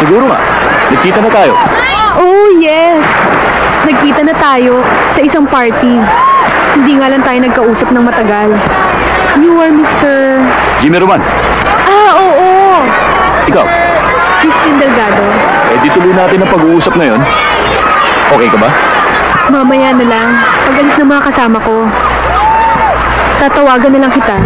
Siguro nga. Nagkita na tayo. Oh, yes. Nagkita na tayo sa isang party. Hindi nga lang tayo nagkausap ng matagal. You are Mr. Jimmy Roman. Ah, oo. Ikaw? Christine Delgado. Eh, di tuloy natin ang pag-uusap ngayon. Okay ka ba? Mamaya na lang. Pag-alis ng mga kasama ko. Tatawagan na lang kita.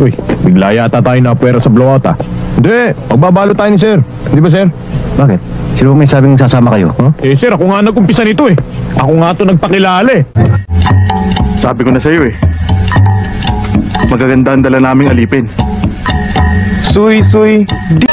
Uy, bigla yata tayo napuwera sa blowout ah. Hindi, magbabalo tayo ni sir. Di ba sir? Bakit? Sino may sabing sasama kayo? Huh? Eh sir, ako nga nag-umpisa nito eh. Ako nga to nagpakilala eh. Sabi ko na sa'yo eh. Magaganda ang dala naming alipin. Suy, suy, di...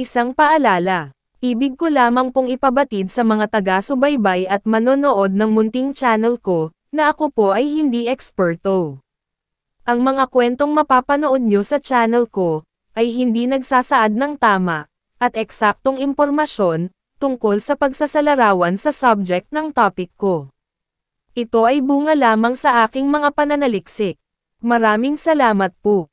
Isang paalala. Ibig ko lamang pong ipabatid sa mga taga-subaybay at manonood ng munting channel ko, na ako po ay hindi eksperto. Ang mga kwentong mapapanood nyo sa channel ko, ay hindi nagsasaad ng tama, at eksaktong impormasyon, tungkol sa pagsasalarawan sa subject ng topic ko. Ito ay bunga lamang sa aking mga pananaliksik. Maraming salamat po.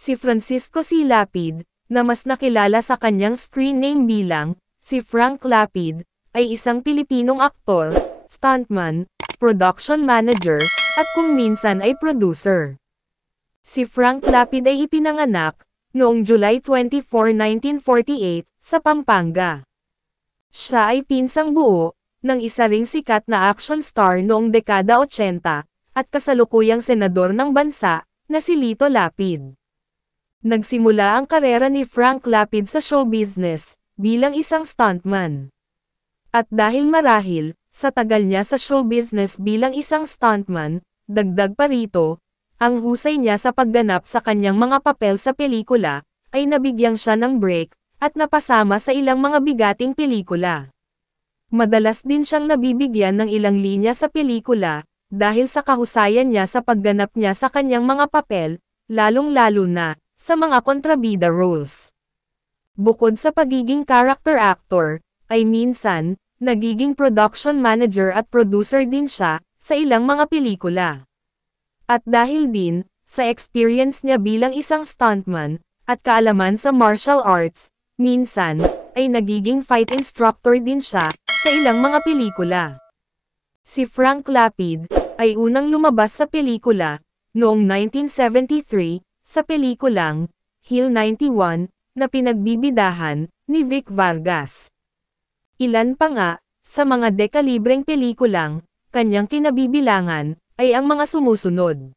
Si Francisco C. Lapid, na mas nakilala sa kanyang screen name bilang, si Frank Lapid, ay isang Pilipinong aktor, stuntman, production manager, at kung minsan ay producer. Si Frank Lapid ay ipinanganak, noong July 24, 1948, sa Pampanga. Siya ay pinsang buo, ng isa ring sikat na action star noong dekada 80, at kasalukuyang senador ng bansa, na si Lito Lapid. Nagsimula ang karera ni Frank Lapid sa show business, bilang isang stuntman. At dahil marahil, sa tagal niya sa show business bilang isang stuntman, dagdag pa rito, ang husay niya sa pagganap sa kanyang mga papel sa pelikula, ay nabigyan siya ng break, at napasama sa ilang mga bigating pelikula. Madalas din siyang nabibigyan ng ilang linya sa pelikula, dahil sa kahusayan niya sa pagganap niya sa kanyang mga papel, lalong-lalo na, sa mga kontrabida roles. Bukod sa pagiging character actor, ay minsan, nagiging production manager at producer din siya, sa ilang mga pelikula. At dahil din, sa experience niya bilang isang stuntman, at kaalaman sa martial arts, minsan, ay nagiging fight instructor din siya, sa ilang mga pelikula. Si Frank Lapid, ay unang lumabas sa pelikula, noong 1973, sa pelikulang, Hill 91, na pinagbibidahan, ni Vic Vargas. Ilan pa nga, sa mga dekalibreng pelikulang, kanyang kinabibilangan, ay ang mga sumusunod.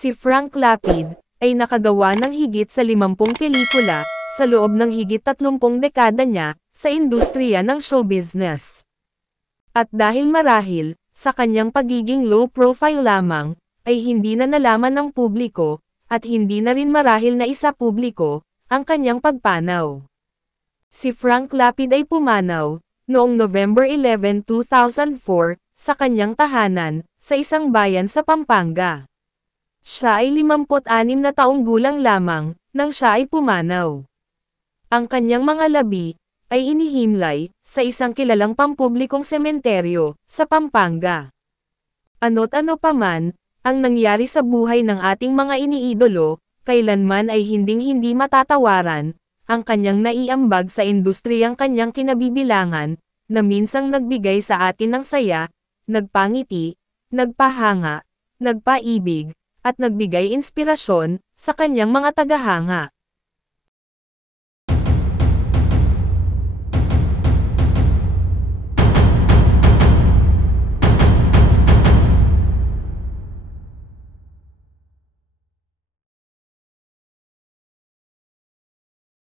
Si Frank Lapid ay nakagawa ng higit sa 50 pelikula sa loob ng higit 30 dekada niya sa industriya ng show business. At dahil marahil sa kanyang pagiging low profile lamang, ay hindi na nalaman ng publiko, at hindi na rin marahil na isa publiko, ang kanyang pagpanaw. Si Frank Lapid ay pumanaw noong November 11, 2004, sa kanyang tahanan, sa isang bayan sa Pampanga. Siya ay 56 na taong gulang lamang, nang siya ay pumanaw. Ang kanyang mga labi, ay inihimlay, sa isang kilalang pampublikong sementeryo, sa Pampanga. Ano't ano paman, ang nangyari sa buhay ng ating mga iniidolo, kailanman ay hinding-hindi matatawaran, ang kanyang naiambag sa industriyang kanyang kinabibilangan, na minsang nagbigay sa atin ng saya, nagpangiti, nagpahanga, nagpaibig, at nagbigay inspirasyon, sa kanyang mga tagahanga.